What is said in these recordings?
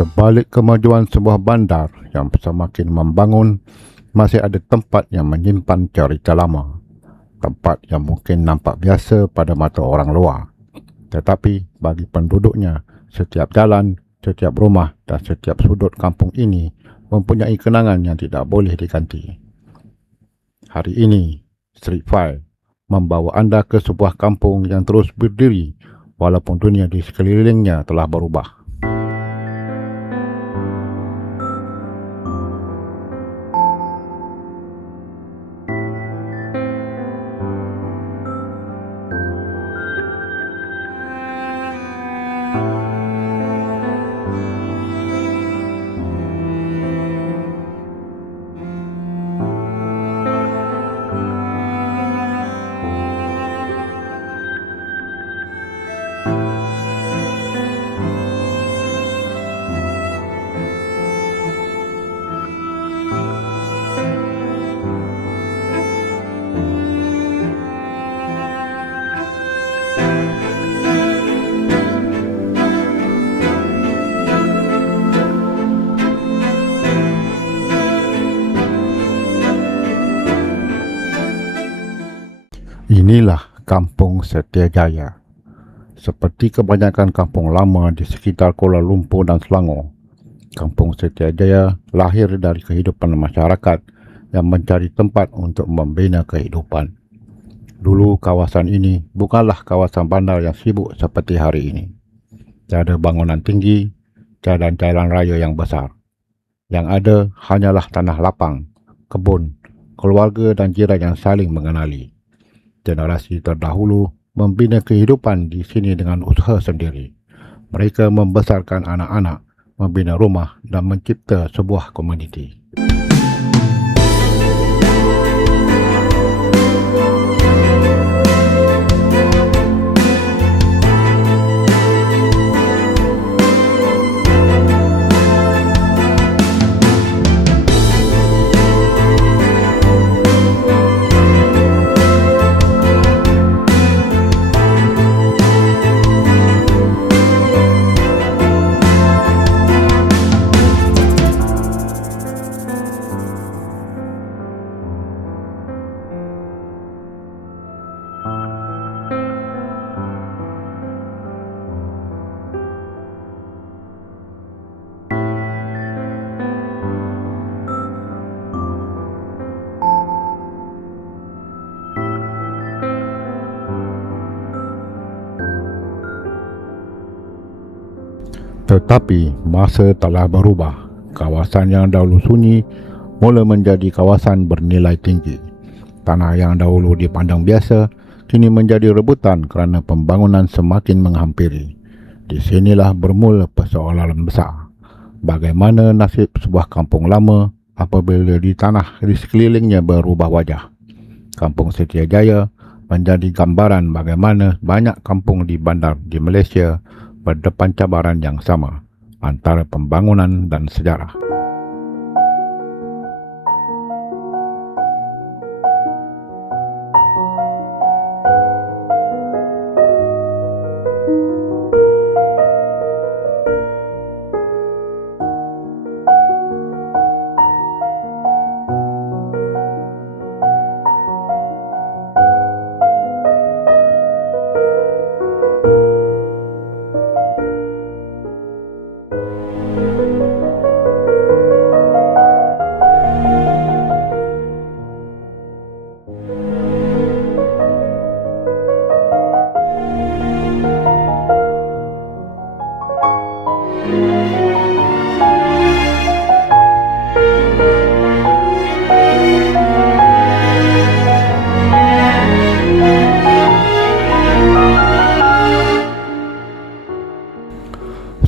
Sebalik kemajuan sebuah bandar yang semakin membangun, masih ada tempat yang menyimpan cerita lama. Tempat yang mungkin nampak biasa pada mata orang luar. Tetapi bagi penduduknya, setiap jalan, setiap rumah dan setiap sudut kampung ini mempunyai kenangan yang tidak boleh diganti. Hari ini, Street File membawa anda ke sebuah kampung yang terus berdiri walaupun dunia di sekelilingnya telah berubah. Inilah Kampung Setiajaya. Seperti kebanyakan kampung lama di sekitar Kuala Lumpur dan Selangor, Kampung Setiajaya lahir dari kehidupan masyarakat yang mencari tempat untuk membina kehidupan. Dulu kawasan ini bukanlah kawasan bandar yang sibuk seperti hari ini. Tiada bangunan tinggi, tiada jalan raya yang besar. Yang ada hanyalah tanah lapang, kebun, keluarga dan jiran yang saling mengenali. Generasi terdahulu membina kehidupan di sini dengan usaha sendiri. Mereka membesarkan anak-anak, membina rumah dan mencipta sebuah komuniti. Tetapi masa telah berubah. Kawasan yang dahulu sunyi mula menjadi kawasan bernilai tinggi. Tanah yang dahulu dipandang biasa kini menjadi rebutan kerana pembangunan semakin menghampiri. Di sinilah bermula persoalan besar. Bagaimana nasib sebuah kampung lama apabila tanah di sekelilingnya berubah wajah? Kampung Setiajaya menjadi gambaran bagaimana banyak kampung di bandar di Malaysia berdepan cabaran yang sama antara pembangunan dan sejarah.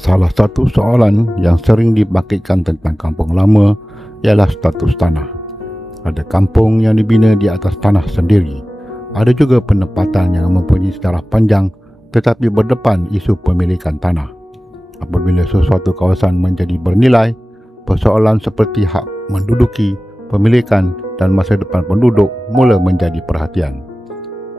Salah satu soalan yang sering dibangkitkan tentang kampung lama ialah status tanah. Ada kampung yang dibina di atas tanah sendiri. Ada juga penempatan yang mempunyai sejarah panjang tetapi berdepan isu pemilikan tanah. Apabila sesuatu kawasan menjadi bernilai, persoalan seperti hak menduduki, pemilikan dan masa depan penduduk mula menjadi perhatian.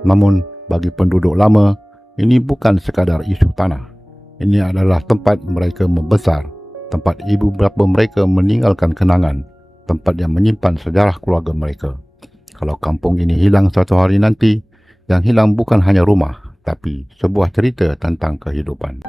Namun, bagi penduduk lama, ini bukan sekadar isu tanah. Ini adalah tempat mereka membesar, tempat ibu bapa mereka meninggalkan kenangan, tempat yang menyimpan sejarah keluarga mereka. Kalau kampung ini hilang suatu hari nanti, yang hilang bukan hanya rumah, tapi sebuah cerita tentang kehidupan.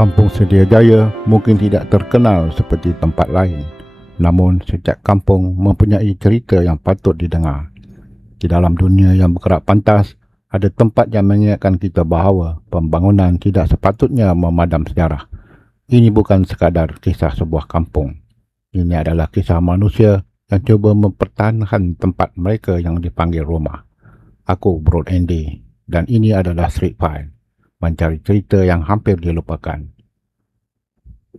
Kampung Setiajaya mungkin tidak terkenal seperti tempat lain, namun setiap kampung mempunyai cerita yang patut didengar. Di dalam dunia yang bergerak pantas, ada tempat yang mengingatkan kita bahawa pembangunan tidak sepatutnya memadam sejarah. Ini bukan sekadar kisah sebuah kampung. Ini adalah kisah manusia yang cuba mempertahankan tempat mereka yang dipanggil rumah. Aku Broad Andy dan ini adalah Street File, mencari cerita yang hampir dilupakan.